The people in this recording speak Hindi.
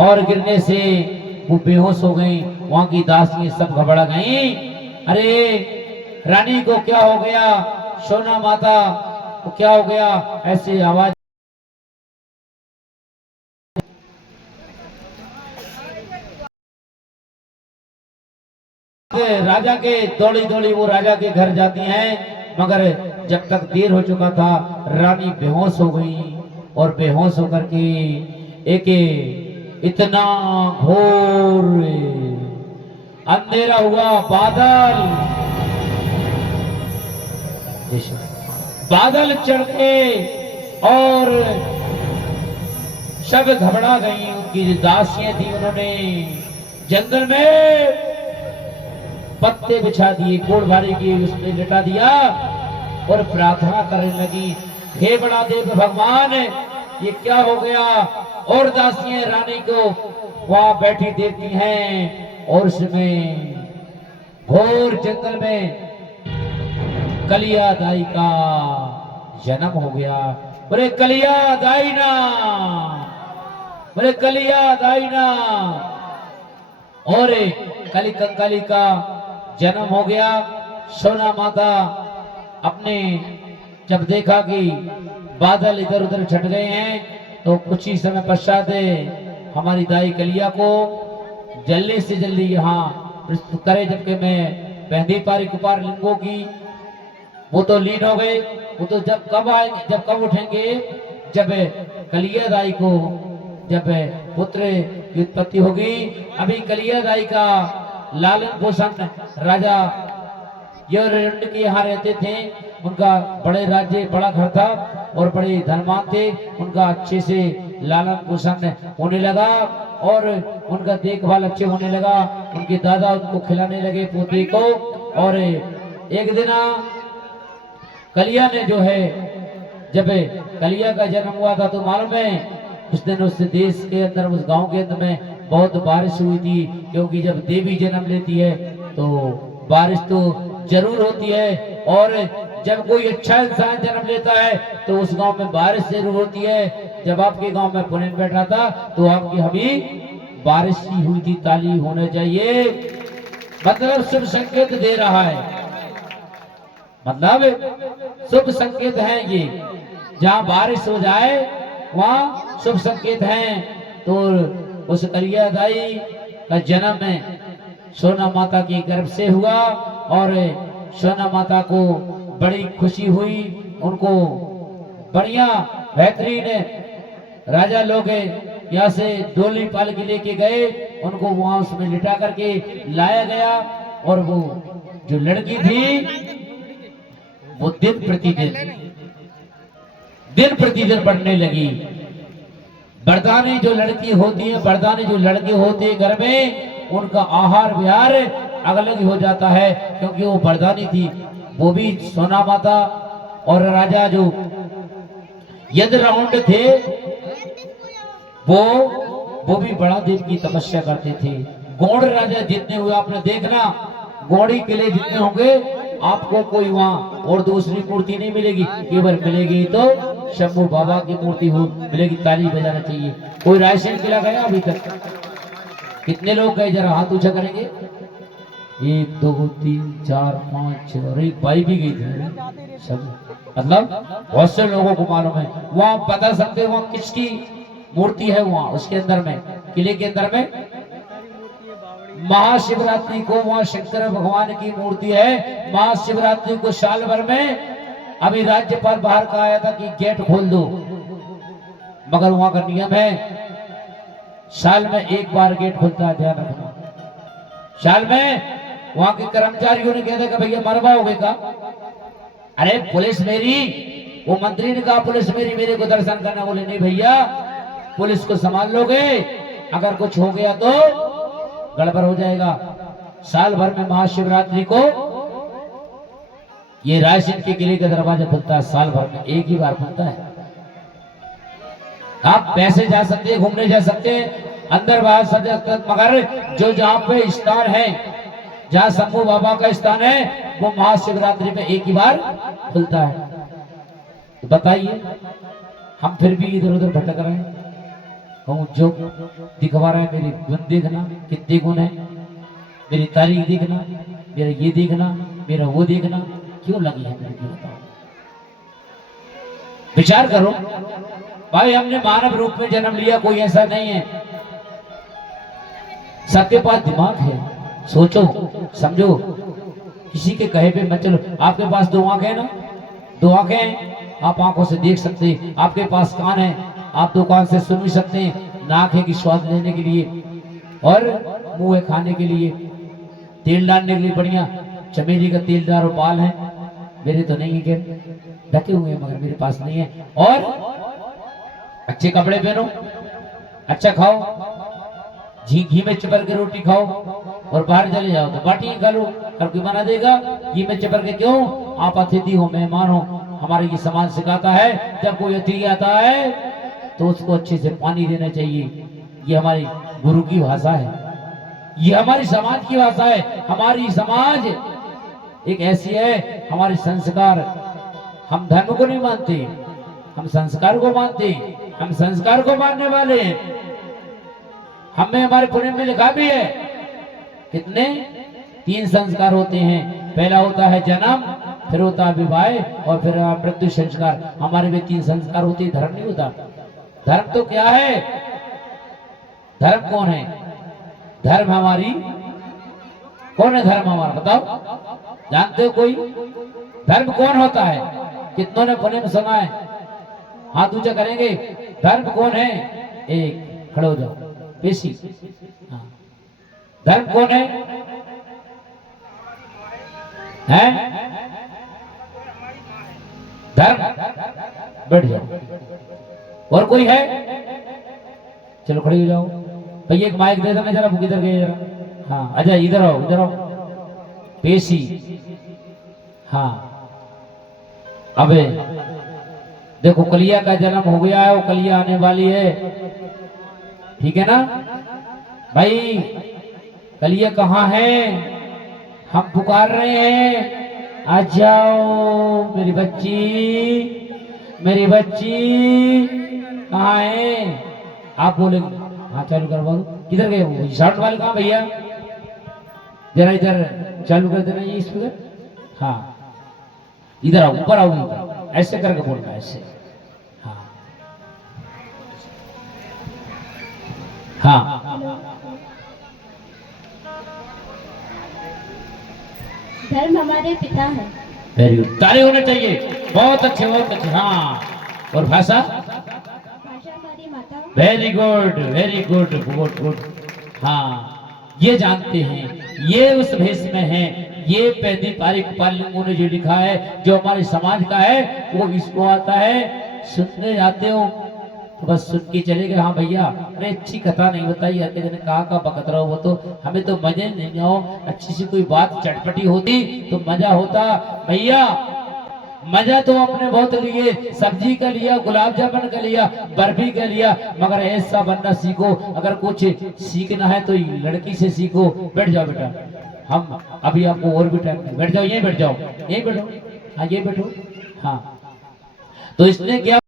और गिरने से वो बेहोश हो गई। वहां की दासियां सब घबरा गई। अरे रानी को क्या हो गया, सोना माता को क्या हो गया, ऐसी आवाज। राजा के दौड़ी दौड़ी वो राजा के घर जाती हैं, मगर जब तक देर हो चुका था रानी बेहोश हो गई। और बेहोश होकर के एक इतना घोर अंधेरा हुआ, बादल चढ़ के और सब घबरा गई। उनकी दासियां थी, उन्होंने जंगल में पत्ते बिछा दिए, कोड़ भारी की उसमें लिटा दिया और प्रार्थना करने लगी, हे बड़ा देव भगवान ये क्या हो गया। और दासियां रानी को वहां बैठी देखती हैं और उसमें घोर जंगल में कलिया दाई का जन्म हो गया। बोले कलिया दाई ना, बोले कलिया दाई ना। और कली कंकाली का जन्म हो गया। सोना माता अपने जब देखा कि बादल इधर उधर छट गए हैं, तो कुछ ही समय पश्चात हमारी दाई कलिया को जल्दी से जल्दी यहाँ प्रस्तुत करे। जबकि मैं बहदी पारी कुपार लिंगों की वो तो लीन हो गए, वो तो जब कब आएंगे, जब कब उठेंगे, जब कलिया दाई को जब पुत्र की उत्पत्ति होगी। अभी कलिया दाई का लालन पोषण राजा यौरंड के यहाँ रहते थे। उनका बड़े राज्य, बड़ा घर था और बड़े धनवान थे। उनका अच्छे से लालन पोषण होने लगा और उनका देखभाल अच्छे होने लगा। उनके दादा उनको खिलाने लगे पोते को। और एक दिन कलिया ने जो है, जब कलिया का जन्म हुआ था तो मालूम है उस दिन उस देश के अंदर, उस गांव के अंदर में बहुत बारिश हुई थी। क्योंकि जब देवी जन्म लेती है तो बारिश तो जरूर होती है, और जब कोई अच्छा इंसान जन्म लेता है तो उस गांव में बारिश जरूर होती है। जब आपके गांव में पुनेन बैठा था तो आपकी हमी बारिश ही हुई थी, ताली होने चाहिए। मतलब शुभ संकेत दे रहा है, मतलब शुभ संकेत है ये। जहां बारिश हो जाए वहां शुभ संकेत है। तो उस कलिया दाई का जन्म सोना माता के गर्भ से हुआ और सोना माता को बड़ी खुशी हुई। उनको बढ़िया बेहतरीन राजा लोग यहाँ से डोली पाल के लेके गए, उनको वहां उसमें लिटा करके लाया गया। और वो जो लड़की थी वो दिन प्रतिदिन बढ़ने लगी। बरदानी जो लड़की होती है, बरदानी जो लड़के होते हैं घर में, उनका आहार विहार अलग हो जाता है। क्योंकि वो बरदानी थी, वो भी सोना माता और राजा जो यदुराउंड थे वो भी बड़ा देव की तपस्या करते थे। गौड़ राजा जितने हुए आपने देखना, गौड़ी किले जितने होंगे आपको कोई वहां और दूसरी मूर्ति नहीं मिलेगी, केवल मिलेगी तो शंभू बाबा की मूर्ति हो मिलेगी। ताली बजाना चाहिए। कोई रायसेन किला गया अभी तक? कितने लोग गए, जरा हाथ ऊंचा करेंगे। 1 2 3 4 5 6 और एक भाई भी गई थी सब। मतलब बहुत से लोगों को मालूम है। वहां बता सकते हैं वहां किसकी मूर्ति है? वहां उसके अंदर में, किले के अंदर में महाशिवरात्रि को वहां शंकर भगवान की मूर्ति है। महाशिवरात्रि को साल भर में अभी राज्यपाल बाहर का आया था कि गेट खोल दो, मगर वहां का नियम है साल में एक बार गेट खुलता है, ध्यान रखना। साल में वहां के कर्मचारियों ने कहा था कि भैया मरवा हो गए का? अरे पुलिस मेरी, वो मंत्री ने कहा पुलिस मेरी, मेरे को दर्शन करना। बोले नहीं भैया, पुलिस को संभाल लोगे, अगर कुछ हो गया तो गड़बड़ हो जाएगा। साल भर में महाशिवरात्रि को ये रायसेन के किले का दरवाजा खुलता है, साल भर में एक ही बार खुलता है। आप पैसे जा सकते हैं, घूमने जा सकते हैं, अंदर बाहर सब जा सकते, मगर जो जहां पे स्थान है, जहां शंभू बाबा का स्थान है, वो महाशिवरात्रि में एक ही बार खुलता है। तो बताइए हम फिर भी इधर उधर भटक रहे हैं। कहूँ जो दिखवा रहा है मेरे गुण देखना, कितने गुण है, मेरी तारीफ देखना, मेरा ये देखना, मेरा वो देखना, क्यों लगी है मेरे को बताओ। विचार करो भाई, हमने मानव रूप में जन्म लिया, कोई ऐसा नहीं है, सबके पास दिमाग है, सोचो समझो, किसी के कहे पे मत चलो। आपके पास दो आंखें है ना, दो आंखें हैं, आप आंखों से देख सकते हैं, आपके पास कान है, आप दो कान से सुन भी सकते हैं, नाक है कि स्वाद लेने के लिए, और मुंह है खाने के लिए, तेल डालने के लिए बढ़िया चमेली का तेल डालो, बाल है, मेरे तो नहीं है, क्या ढके हुए हैं मगर मेरे पास नहीं है, और अच्छे कपड़े पहनो, अच्छा खाओ, घी में चिपक के रोटी खाओ, और बाहर चले जाओ तो बाटी खा लो, हर कोई मना देगा, घी में चिपक के क्यों? आप अतिथि हो, मेहमान हो, हमारे ये समाज सिखाता है जब कोई अतिथि आता है तो उसको अच्छे से पानी देना चाहिए। ये हमारी गुरु की भाषा है, ये हमारी समाज की भाषा है। हमारी समाज एक ऐसी है, हमारे संस्कार, हम धर्म को नहीं मानते, हम संस्कार को मानते, हम संस्कार को मानने वाले हैं। हमें हमारे पुराण में लिखा भी है, कितने 3 संस्कार होते हैं, पहला होता है जन्म, फिर होता है विवाह, और फिर मृत्यु संस्कार। हमारे में 3 संस्कार होते हैं, धर्म नहीं होता। धर्म तो क्या है? धर्म कौन है? धर्म हमारी कौन है? धर्म हमारा बताओ, जानते हो कोई? धर्म कौन होता है? कितनों ने पुणे में सुना है? हाथ ऊंचा करेंगे। धर्म कौन है? एक, खड़े हो जाओ, पेशी। हाँ, धर्म कौन है? हैं? धर्म, बैठ जाओ। और कोई है? चलो खड़े हो जाओ। भैया एक माइक दे देना जरा, इधर गए जरा। हाँ अजय इधर आओ, इधर आओ। पेशी, हाँ। अबे देखो, कलिया का जन्म हो गया है, वो कलिया आने वाली है, ठीक है ना भाई? कलिया कहाँ है? हम पुकार रहे हैं, आ जाओ मेरी बच्ची, मेरी बच्ची कहाँ है? आप बोलेंगे हाँ चालू करवा दो। किधर गए वो शर्ट वाले? कहाँ भैया? जरा इधर चालू कर देना ये स्पीकर। हाँ इधर आओ, ऊपर आओ, ऊपर ऐसे करके बोलना, ऐसे। हाँ हाँ, धर्म हमारे पिता है। वेरी गुड, ताली होने चाहिए, बहुत अच्छे, बहुत अच्छे। हाँ, और भाषा? भाषा हमारी माता। Very good, very good, good good. हाँ, ये जानते हैं, ये उस भेष में है, ये पैदी पारिक पालियों ने जो लिखा है, जो हमारे समाज का है, वो इसको आता है। सुनने जाते हो तो बस सुन के चले गए, हाँ भैया अरे अच्छी कथा नहीं बताई, आते जने कहा बकत रहो, वो तो हमें तो मजे नहीं आओ। अच्छी सी कोई बात चटपटी होती तो मजा होता भैया। मजा तो अपने बहुत लिए, सब्जी का लिया, गुलाब जामुन का लिया, बर्फी का लिया, मगर ऐसा बनना सीखो। अगर कुछ सीखना है तो लड़की से सीखो। बैठ जाओ बेटा, हम अभी आपको और भी टाइम, बैठ जाओ, यहीं बैठ जाओ, यहीं बैठो, हाँ ये बैठो। हाँ तो इसने क्या